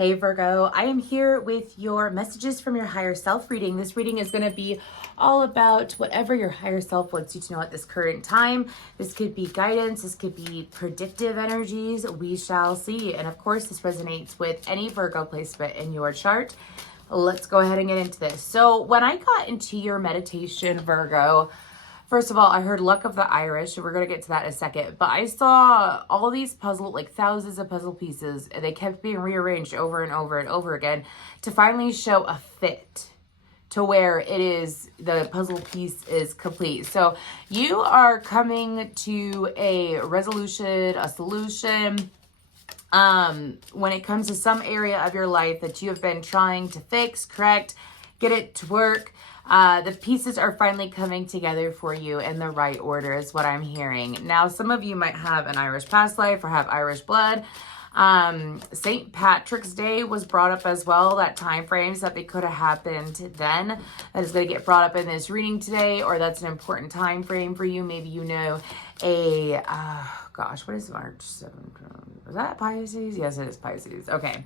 Hey Virgo, I am here with your messages from your higher self reading. This reading is going to be all about whatever your higher self wants you to know at this current time. This could be guidance, this could be predictive energies, we shall see. And of course, this resonates with any Virgo placement in your chart. Let's go ahead and get into this. So when I got into your meditation, Virgo, first of all, I heard Luck of the Irish. We're going to get to that in a second. But I saw all these puzzle, like thousands of puzzle pieces, and they kept being rearranged over and over and over again to finally show a fit to where it is, the puzzle piece is complete. So you are coming to a resolution, a solution, when it comes to some area of your life that you have been trying to fix, correct, get it to work. The pieces are finally coming together for you in the right order is what I'm hearing. Now, some of you might have an Irish past life or have Irish blood. St. Patrick's Day was brought up as well, that time frames that they could have happened then. That is going to get brought up in this reading today, or that's an important time frame for you. Maybe you know what is March 7th? Is that Pisces? Yes, it is Pisces. Okay.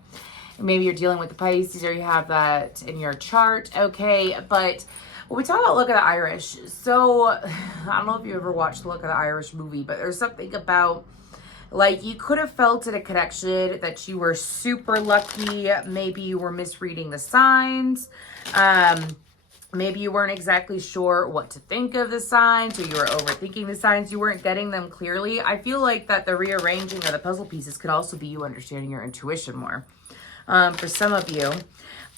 Maybe you're dealing with the Pisces or you have that in your chart. Okay, but when we talk about Look at the Irish, so I don't know if you ever watched the Look at the Irish movie, but there's something about, like, you could have felt it a connection that you were super lucky. Maybe you were misreading the signs. Maybe you weren't exactly sure what to think of the signs, or you were overthinking the signs. You weren't getting them clearly. I feel like that the rearranging of the puzzle pieces could also be you understanding your intuition more. For some of you.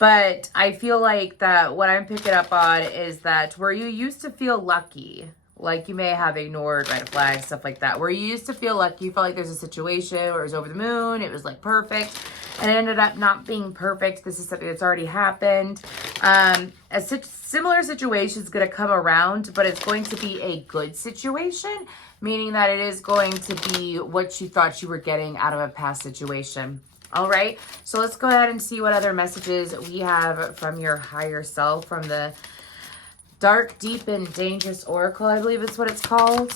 But I feel like that what I'm picking up on is that where you used to feel lucky, like you may have ignored red flags, stuff like that, where you used to feel lucky, you felt like there's a situation where it was over the moon, it was like perfect, and it ended up not being perfect. This is something that's already happened. Similar situation is going to come around, but it's going to be a good situation, meaning that it is going to be what you thought you were getting out of a past situation. All right, so let's go ahead and see what other messages we have from your higher self, from the Dark, Deep, and Dangerous Oracle, I believe is what it's called.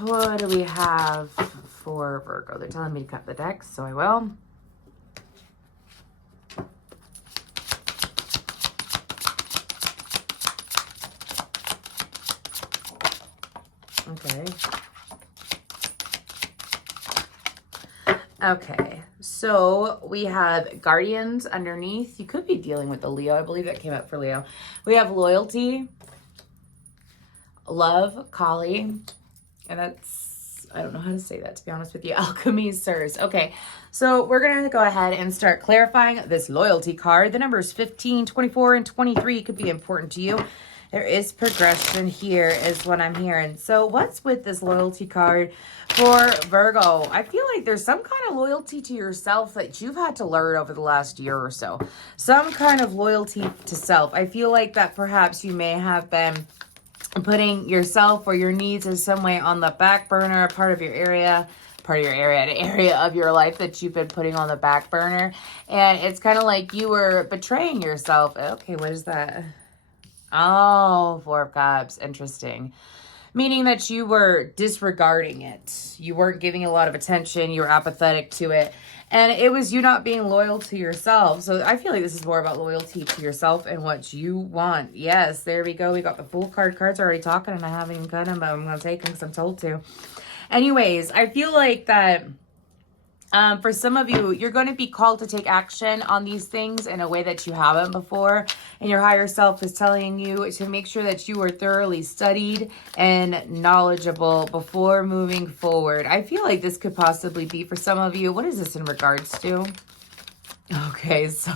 What do we have for Virgo? They're telling me to cut the deck, so I will. Okay, so we have Guardians underneath. You could be dealing with the Leo. I believe that came up for Leo. We have Loyalty, Love, Kali, and that's, I don't know how to say that, to be honest with you. Alchemy, Sirs. Okay, so we're going to go ahead and start clarifying this Loyalty card. The numbers 15, 24, and 23 could be important to you. There is progression here is what I'm hearing. So what's with this Loyalty card for Virgo? I feel like there's some kind of loyalty to yourself that you've had to learn over the last year or so. Some kind of loyalty to self. I feel like that perhaps you may have been putting yourself or your needs in some way on the back burner, an area of your life that you've been putting on the back burner. And it's kind of like you were betraying yourself. Okay, what is that? Oh, Four of Cups. Interesting. Meaning that you were disregarding it. You weren't giving a lot of attention. You were apathetic to it. And it was you not being loyal to yourself. So I feel like this is more about loyalty to yourself and what you want. Yes, there we go. We got the Fool card. Cards are already talking and I haven't even cut them, but I'm going to take them because I'm told to. Anyways, I feel like that for some of you, you're going to be called to take action on these things in a way that you haven't before. And your higher self is telling you to make sure that you are thoroughly studied and knowledgeable before moving forward. I feel like this could possibly be for some of you. What is this in regards to? Okay, so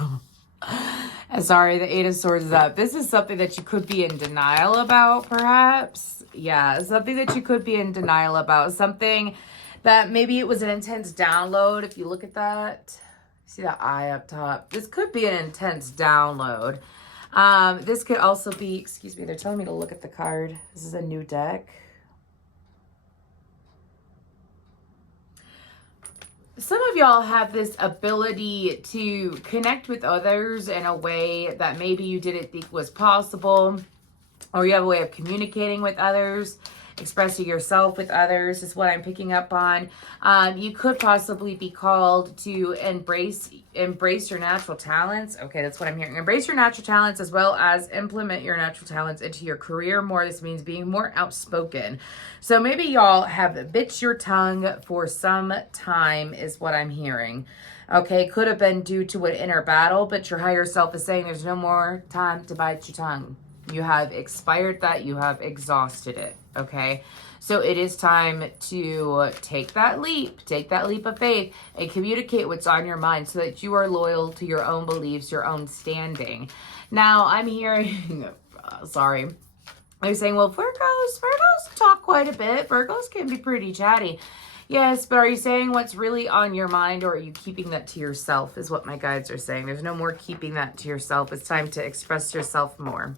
sorry, the Eight of Swords is up. This is something that you could be in denial about, perhaps. Yeah, something that you could be in denial about. Something that maybe it was an intense download. If you look at that, see that eye up top. This could be an intense download. This could also be, excuse me, they're telling me to look at the card. This is a new deck. Some of y'all have this ability to connect with others in a way that maybe you didn't think was possible, or you have a way of communicating with others expressing yourself with others is what I'm picking up on. You could possibly be called to embrace your natural talents. Okay, that's what I'm hearing. Embrace your natural talents as well as implement your natural talents into your career more. This means being more outspoken. So maybe y'all have bit your tongue for some time is what I'm hearing. Okay, could have been due to an inner battle, but your higher self is saying there's no more time to bite your tongue. You have expired that. You have exhausted it. Okay, so it is time to take that leap of faith and communicate what's on your mind so that you are loyal to your own beliefs, your own standing. Now, I'm hearing, sorry, they're saying, well, Virgos talk quite a bit. Virgos can be pretty chatty. Yes, but are you saying what's really on your mind, or are you keeping that to yourself is what my guides are saying. There's no more keeping that to yourself. It's time to express yourself more.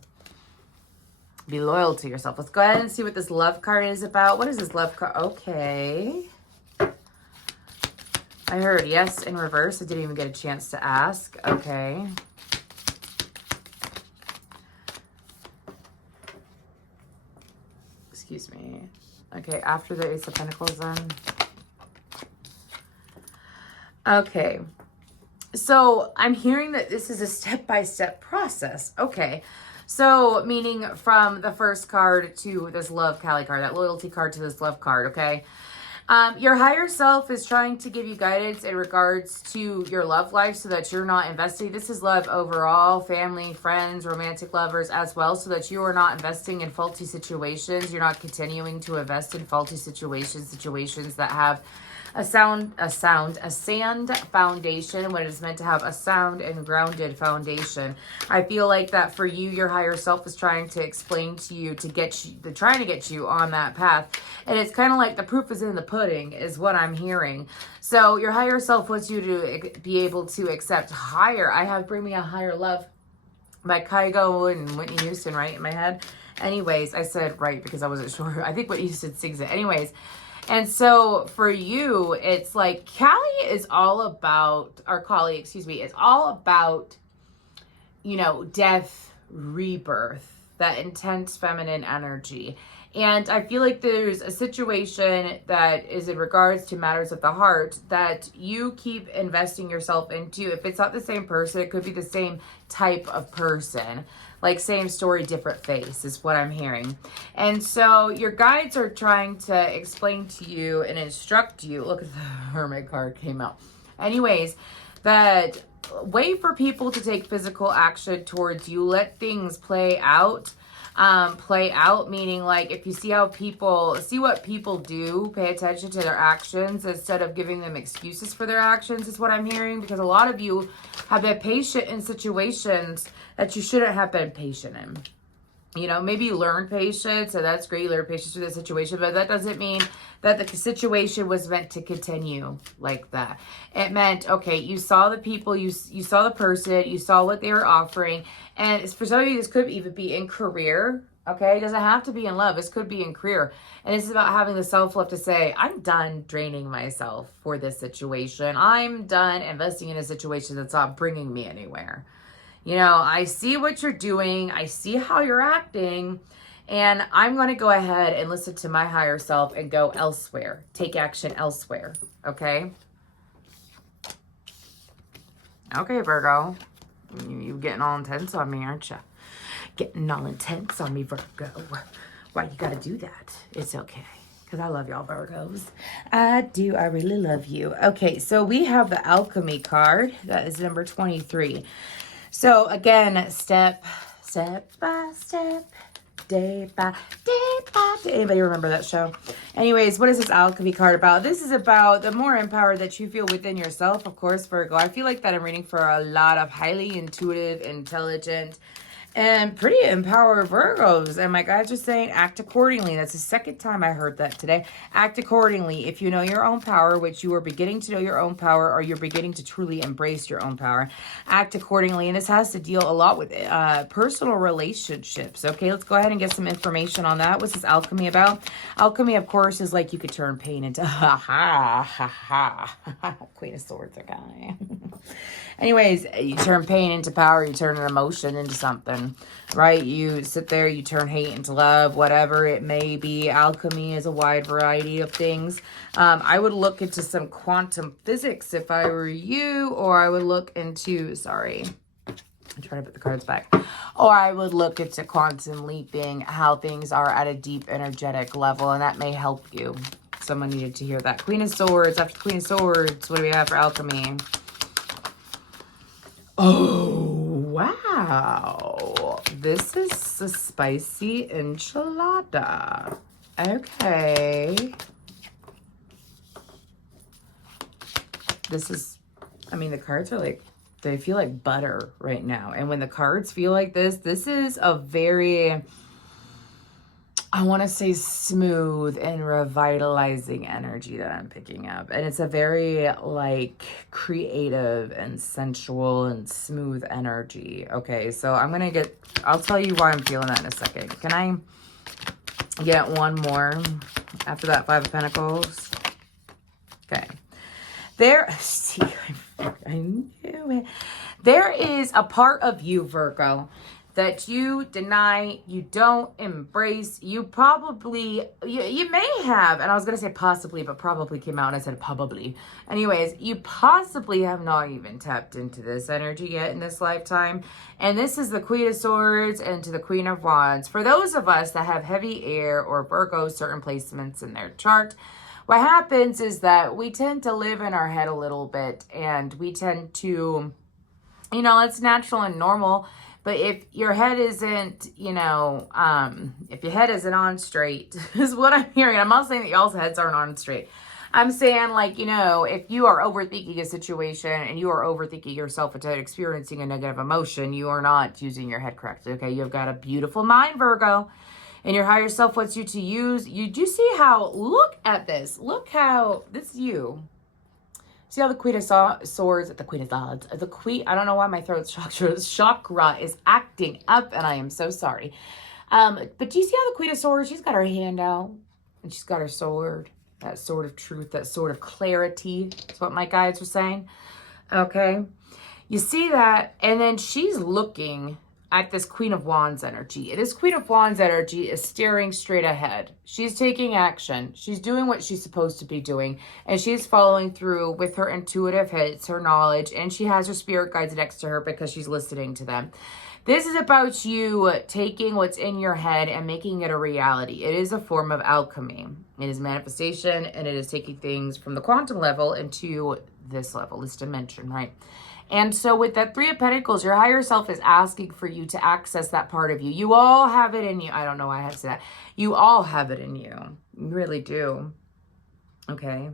Be loyal to yourself. Let's go ahead and see what this love card is about. What is this love card? Okay. I heard yes in reverse. I didn't even get a chance to ask. Okay. Excuse me. Okay, after the Ace of Pentacles then. Okay. So I'm hearing that this is a step-by-step process. Okay. So meaning from the first card to this love Cali card, that loyalty card to this love card, okay? Your higher self is trying to give you guidance in regards to your love life so that you're not investing. This is love overall, family, friends, romantic lovers as well, so that you are not investing in faulty situations. You're not continuing to invest in faulty situations that have a sand foundation when it is meant to have a sound and grounded foundation. I feel like that for you, your higher self is trying to explain to you trying to get you on that path. And it's kind of like the proof is in the pudding is what I'm hearing. So your higher self wants you to be able to accept higher. I have Bring Me a Higher Love by Kygo and Whitney Houston, right, in my head. Anyways, I said right because I wasn't sure. I think Whitney Houston sings it. Anyways. And so for you, it's like Callie is all about, or Kali, excuse me, it's all about, you know, death, rebirth, that intense feminine energy. And I feel like there's a situation that is in regards to matters of the heart that you keep investing yourself into. If it's not the same person, it could be the same type of person. Like same story, different face is what I'm hearing. And so your guides are trying to explain to you and instruct you. Look at the Hermit card came out. Anyways, that wait for people to take physical action towards you. Let things play out. Meaning like if you see what people do, pay attention to their actions instead of giving them excuses for their actions is what I'm hearing, because a lot of you have been patient in situations that you shouldn't have been patient in. You know, maybe you learn patience, so that's great. You learn patience through the situation, but that doesn't mean that the situation was meant to continue like that. It meant, okay, you saw the people, you saw the person, you saw what they were offering, and for some of you, this could even be in career, okay? It doesn't have to be in love. This could be in career. And it's about having the self-love to say, I'm done draining myself for this situation. I'm done investing in a situation that's not bringing me anywhere. You know, I see what you're doing. I see how you're acting. And I'm going to go ahead and listen to my higher self and go elsewhere. Take action elsewhere. Okay? Okay, Virgo. You getting all intense on me, aren't you? Getting all intense on me, Virgo. Why you got to do that? It's okay. Because I love y'all, Virgos. I do. I really love you. Okay, so we have the Alchemy card. That is number 23. So again, step by step, day by day. Anybody remember that show? Anyways, what is this Alchemy card about? This is about the more empowered that you feel within yourself, of course, Virgo. I feel like that I'm reading for a lot of highly intuitive, intelligent, and pretty empowered Virgos. And my guides are saying act accordingly. That's the second time I heard that today. Act accordingly. If you know your own power, which you are beginning to know your own power, or you're beginning to truly embrace your own power, act accordingly. And this has to deal a lot with personal relationships. Okay, let's go ahead and get some information on that. What's this alchemy about? Alchemy, of course, is like you could turn pain into Queen of Swords, okay. Anyways, you turn pain into power, you turn an emotion into something. right? You sit there, you turn hate into love, whatever it may be. Alchemy is a wide variety of things. I would look into some quantum physics if I were you, or I would look into, sorry, I'm trying to put the cards back. Or I would look into quantum leaping, how things are at a deep energetic level, and that may help you. Someone needed to hear that. Queen of Swords. After Queen of Swords, what do we have for alchemy? Oh, wow. This is a spicy enchilada. Okay. This is, I mean, the cards are like, they feel like butter right now. And when the cards feel like this is a very, I want to say smooth and revitalizing energy that I'm picking up. And it's a very like creative and sensual and smooth energy. Okay, so I'll tell you why I'm feeling that in a second. Can I get one more after that Five of Pentacles? Okay. See, I knew it. There is a part of you, Virgo, that you deny, you don't embrace, you may have, and I was going to say possibly, but probably came out and I said probably. Anyways, you possibly have not even tapped into this energy yet in this lifetime. And this is the Queen of Swords and to the Queen of Wands. For those of us that have heavy air or Virgo, certain placements in their chart, what happens is that we tend to live in our head a little bit, and we tend to, it's natural and normal. But if your head isn't, if your head isn't on straight, is what I'm hearing. I'm not saying that y'all's heads aren't on straight. I'm saying, if you are overthinking a situation and you are overthinking yourself into experiencing a negative emotion, you are not using your head correctly, okay? You've got a beautiful mind, Virgo. And your higher self wants you to use, you do see how, look at this. Look how, this is you. See how the Queen of Swords, the Queen of Swords, the Queen, I don't know why my throat's chakra is acting up, and I am so sorry. But do you see how the Queen of Swords, she's got her hand out, and she's got her sword, that sword of truth, that sword of clarity. That's what my guides were saying. Okay. You see that, and then she's looking at this Queen of Wands energy. This Queen of Wands energy is staring straight ahead. She's taking action. She's doing what she's supposed to be doing. And she's following through with her intuitive hits, her knowledge. And she has her spirit guides next to her because she's listening to them. This is about you taking what's in your head and making it a reality. It is a form of alchemy. It is manifestation, and it is taking things from the quantum level into this level, this dimension, right? And so with that Three of Pentacles, your higher self is asking for you to access that part of you. You all have it in you. I don't know why I have to say that. You all have it in you. You really do. Okay.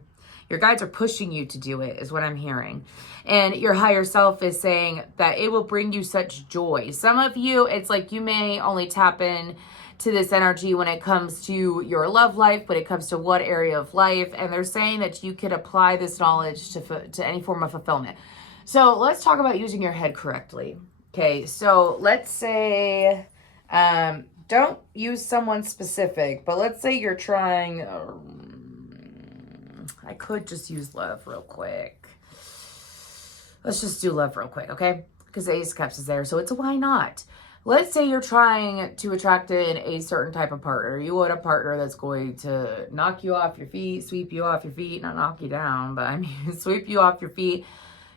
Your guides are pushing you to do it, is what I'm hearing. And your higher self is saying that it will bring you such joy. Some of you, it's like you may only tap in to this energy when it comes to your love life, when it comes to what area of life. And they're saying that you could apply this knowledge to any form of fulfillment. So let's talk about using your head correctly. Okay, so let's say, don't use someone specific, but let's say you're trying, I could just use love real quick. Let's just do love real quick, okay? Because the Ace of Cups is there, so it's a why not. Let's say you're trying to attract in a certain type of partner. You want a partner that's going to knock you off your feet, sweep you off your feet, not knock you down, but I mean, sweep you off your feet.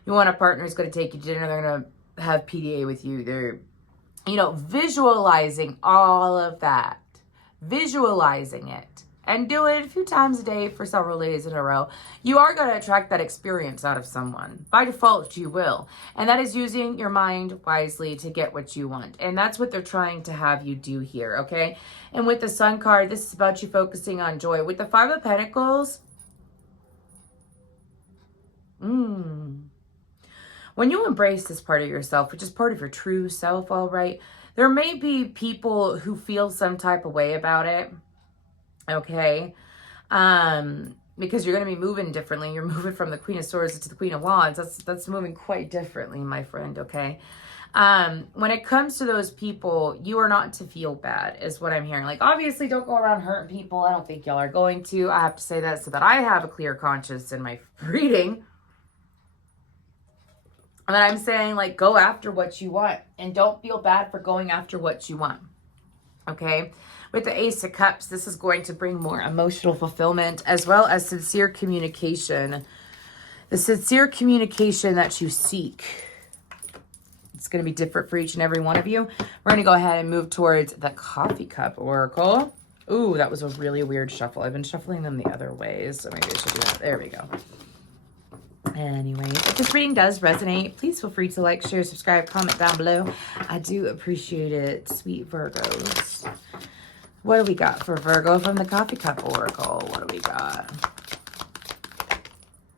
You want a partner who's going to take you to dinner. They're going to have PDA with you. They're, visualizing all of that. Visualizing it. And do it a few times a day for several days in a row. You are going to attract that experience out of someone. By default, you will. And that is using your mind wisely to get what you want. And that's what they're trying to have you do here, okay? And with the Sun card, this is about you focusing on joy. With the Five of Pentacles, when you embrace this part of yourself, which is part of your true self, all right, there may be people who feel some type of way about it, okay? Because you're going to be moving differently. You're moving from the Queen of Swords to the Queen of Wands. That's moving quite differently, my friend, okay? When it comes to those people, you are not to feel bad, is what I'm hearing. Like, obviously, don't go around hurting people. I don't think y'all are going to. I have to say that so that I have a clear conscience in my reading. And then I'm saying, like, go after what you want. And don't feel bad for going after what you want. Okay? With the Ace of Cups, this is going to bring more emotional fulfillment as well as sincere communication. The sincere communication that you seek. It's going to be different for each and every one of you. We're going to go ahead and move towards the Coffee Cup Oracle. Ooh, that was a really weird shuffle. I've been shuffling them the other ways, so maybe I should do that. There we go. Anyways, if this reading does resonate, please feel free to like, share, subscribe, comment down below. I do appreciate it, sweet Virgos. What do we got for Virgo from the Coffee Cup Oracle? What do we got?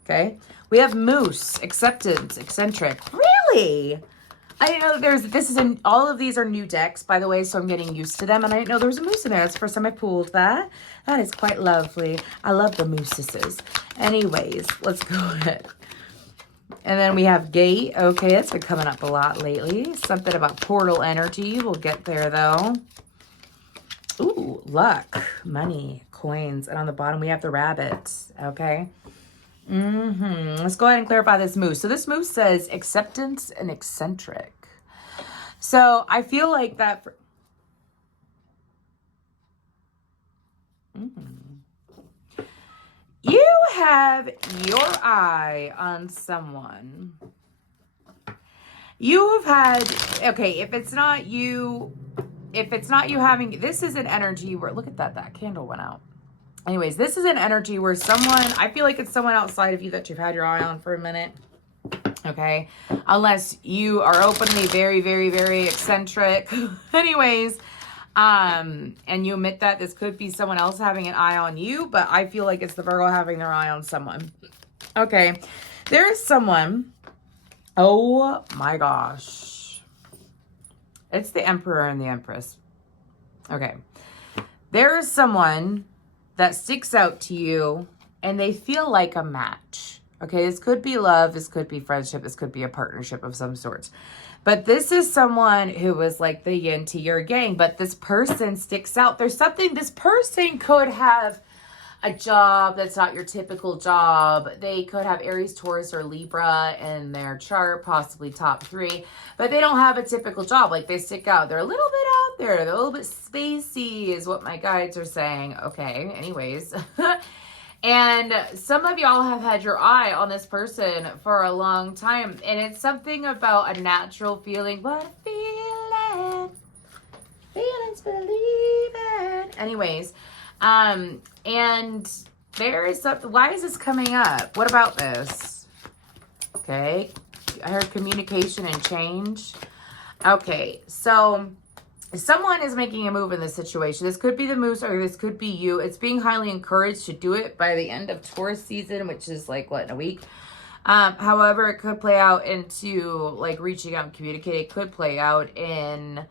Okay. We have Moose, Acceptance, Eccentric. Really? I didn't know all of these are new decks, by the way, so I'm getting used to them. And I didn't know there was a moose in there. That's the first time I pulled that. That is quite lovely. I love the mooses. Anyways, let's go ahead. And then we have Gate. Okay, that's been coming up a lot lately. Something about portal energy. We'll get there, though. Ooh, luck, money, coins. And on the bottom, we have the rabbits. Okay. Let's go ahead and clarify this moose. So this moose says acceptance and eccentric. So I feel like that... You have your eye on someone. You have had, okay, if it's not you having, this is an energy where, look at that candle went out. Anyways, this is an energy where someone, I feel like it's someone outside of you that you've had your eye on for a minute. Okay. Unless you are openly very, very, very eccentric. Anyways, and you admit that this could be someone else having an eye on you, but I feel like it's the Virgo having their eye on someone. Okay. There is someone, oh my gosh. It's the Emperor and the Empress. Okay. There is someone that sticks out to you and they feel like a match. Okay, this could be love, this could be friendship, this could be a partnership of some sorts. But this is someone who was like the yin to your yang, but this person sticks out. There's something, this person could have a job that's not your typical job. They could have Aries, Taurus, or Libra in their chart, possibly top 3, but they don't have a typical job. Like, they stick out. They're a little bit out there. They're a little bit spacey is what my guides are saying. Okay, anyways. And some of y'all have had your eye on this person for a long time, and it's something about a natural feeling. What a feeling. Feelings believing. Anyways, and there is something. Why is this coming up? What about this? Okay. I heard communication and change. Okay. So someone is making a move in this situation. This could be the moose or this could be you. It's being highly encouraged to do it by the end of Taurus season, which is like, what, in a week? However, it could play out into like reaching out and communicating. It could play out in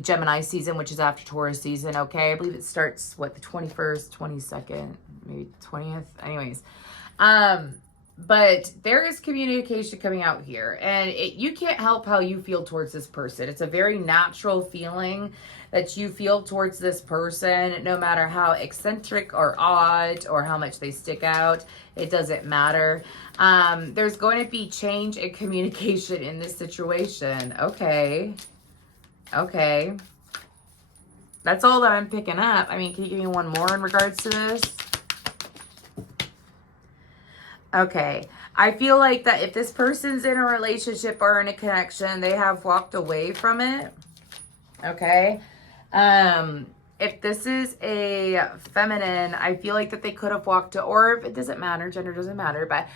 Gemini season, which is after Taurus season. Okay, I believe it starts what, the 21st, 22nd, maybe 20th. Anyways, but there is communication coming out here, and you can't help how you feel towards this person. It's a very natural feeling that you feel towards this person, no matter how eccentric or odd or how much they stick out. It doesn't matter. There's going to be change in communication in this situation. Okay. Okay. That's all that I'm picking up. I mean, can you give me one more in regards to this? Okay. I feel like that if this person's in a relationship or in a connection, they have walked away from it. Okay. If this is a feminine, I feel like that they could have walked, or if it doesn't matter, gender doesn't matter, but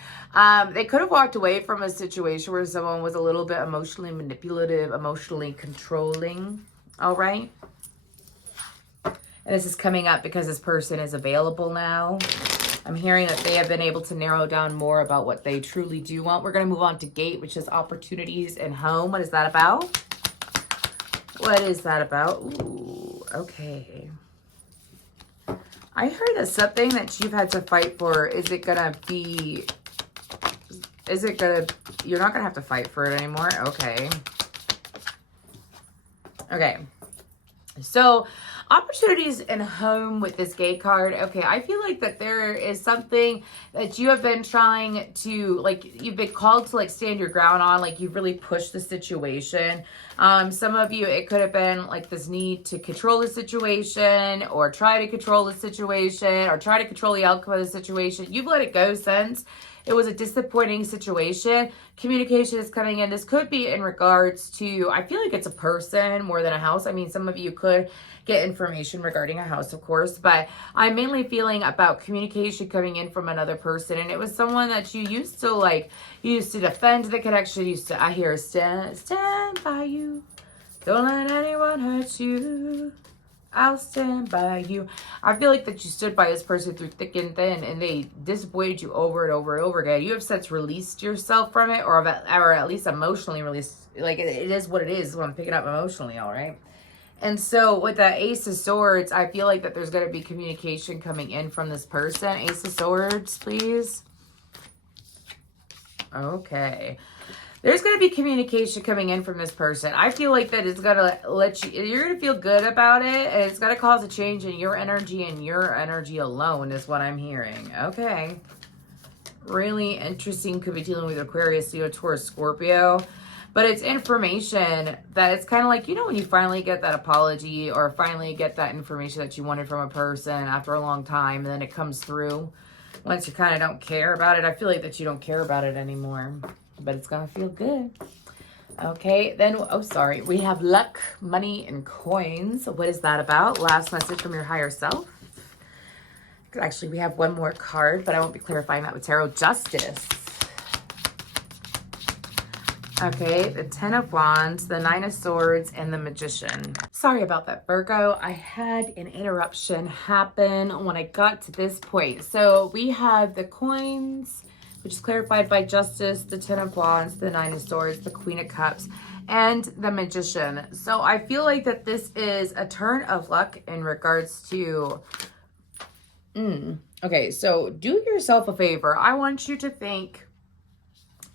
they could have walked away from a situation where someone was a little bit emotionally manipulative, emotionally controlling. All right. And this is coming up because this person is available now. I'm hearing that they have been able to narrow down more about what they truly do want. We're going to move on to Gate, which is opportunities and home. What is that about? What is that about? Ooh, okay. I heard that something that you've had to fight for, you're not going to have to fight for it anymore? Okay. Okay. So Opportunities in home with this gay card. Okay, I feel like that there is something that you have been trying to, like, you've been called to, like, stand your ground on. Like, you've really pushed the situation. Some of you, it could have been like this need to control the situation, or try to control the situation, or try to control the outcome of the situation. You've let it go since. It was a disappointing situation. Communication is coming in. This could be in regards to, I feel like it's a person more than a house. I mean, some of you could get information regarding a house, of course, but I'm mainly feeling about communication coming in from another person. And it was someone that you used to like, you used to defend the connection. I hear stand by you. Don't let anyone hurt you. I'll stand by you. I feel like that you stood by this person through thick and thin, and they disappointed you over and over and over again. You have since released yourself from it, or at least emotionally released. Like, it is what it is when I'm picking up emotionally, all right? And so with that Ace of Swords, I feel like that there's going to be communication coming in from this person. Ace of Swords, please. Okay. There's going to be communication coming in from this person. I feel like that it's going to let you, you're going to feel good about it. And it's going to cause a change in your energy, and your energy alone is what I'm hearing. Okay. Really interesting. Could be dealing with Aquarius, Leo, Taurus, Scorpio. But it's information that it's kind of like, you know, when you finally get that apology, or finally get that information that you wanted from a person after a long time, and then it comes through once you kind of don't care about it. I feel like that you don't care about it anymore. But it's going to feel good. Okay, then, oh, sorry. We have luck, money, and coins. What is that about? Last message from your higher self. Actually, we have one more card, but I won't be clarifying that with Tarot. Justice. Okay, the Ten of Wands, the Nine of Swords, and the Magician. Sorry about that, Virgo. I had an interruption happen when I got to this point. So we have the coins, which is clarified by Justice, the Ten of Wands, the Nine of Swords, the Queen of Cups, and the Magician. So I feel like that this is a turn of luck in regards to... Okay, so do yourself a favor. I want you to think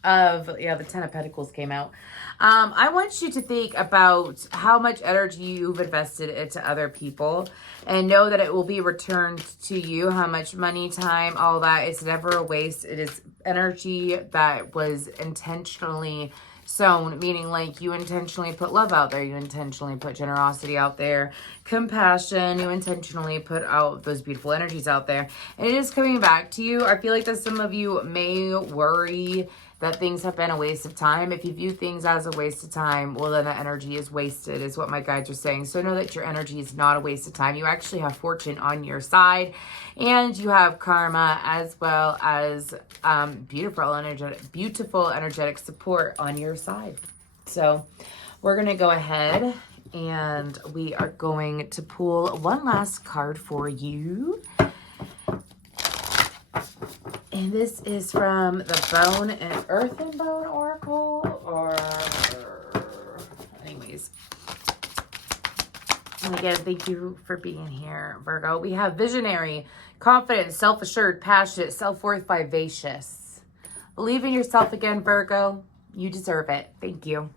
of... Yeah, the Ten of Pentacles came out. I want you to think about how much energy you've invested into other people, and know that it will be returned to you. How much money, time, all that. It's never a waste. It is energy that was intentionally sown, meaning like you intentionally put love out there. You intentionally put generosity out there, compassion. You intentionally put out those beautiful energies out there. And it is coming back to you. I feel like that some of you may worry that things have been a waste of time. If you view things as a waste of time, well, then the energy is wasted, is what my guides are saying. So know that your energy is not a waste of time. You actually have fortune on your side, and you have karma, as well as beautiful energetic support on your side. So we're going to go ahead, and we are going to pull one last card for you. And this is from the Bone and Earth and Bone Oracle, or anyways. And again, thank you for being here, Virgo. We have visionary, confident, self-assured, passionate, self-worth, vivacious. Believe in yourself again, Virgo. You deserve it. Thank you.